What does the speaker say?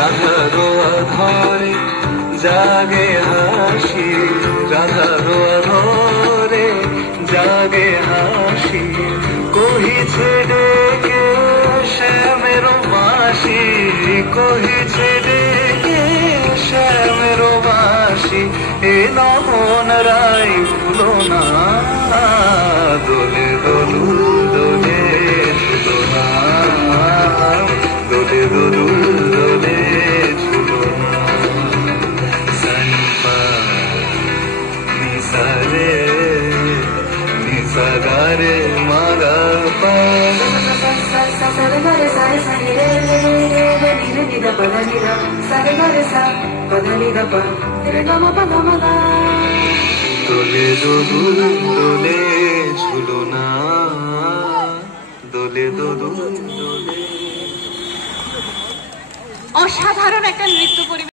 রাধারো আধারে জাগে হাসি, রাধারো আধারে জাগে হাসি, কহিছে ডেকে শ্যামের বাঁশি, কহিছে ডেকে শ্যামের বাঁশি, এ নমন রাই ভুলো না, দোলে দোলুল দোলে ঝুলো না, দোলে দোলুল দোলে ঝুলো না। সনিপা নিসারে নিসাগারে মাগা পা, দোলে দোলুল দোলে ঝুলো না, দোলে দোলুল দোলে। অসাধারণ একটা নৃত্য পরিবেশন।